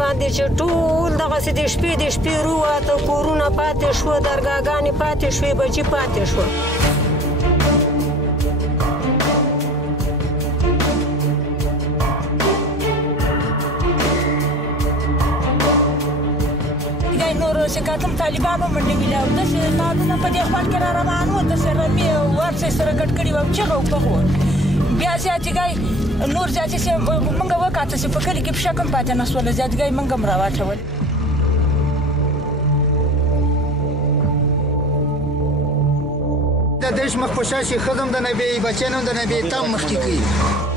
باندې چې ټول دغسې د شپې روواته کورونه پاتې شوه درګاګانې پاتې شوې بچي پاتې شوه چې کاتم طالبانو منډې ویلې او داسې مالونه په دې خپل کې را روان وو داسې رمې ورڅې سره ګډ کړي وو چغه وکړه بیا زیاتګی نور زیاتې چې موږ وکاته چې په کلي کې پښه کم پاتې نه شوله زیاتګی موږ هم راواچول د دیش مخ په شا شي ښځه هم د نه بیایي بچیان هم د نه بیایي تا هم مخکې کوي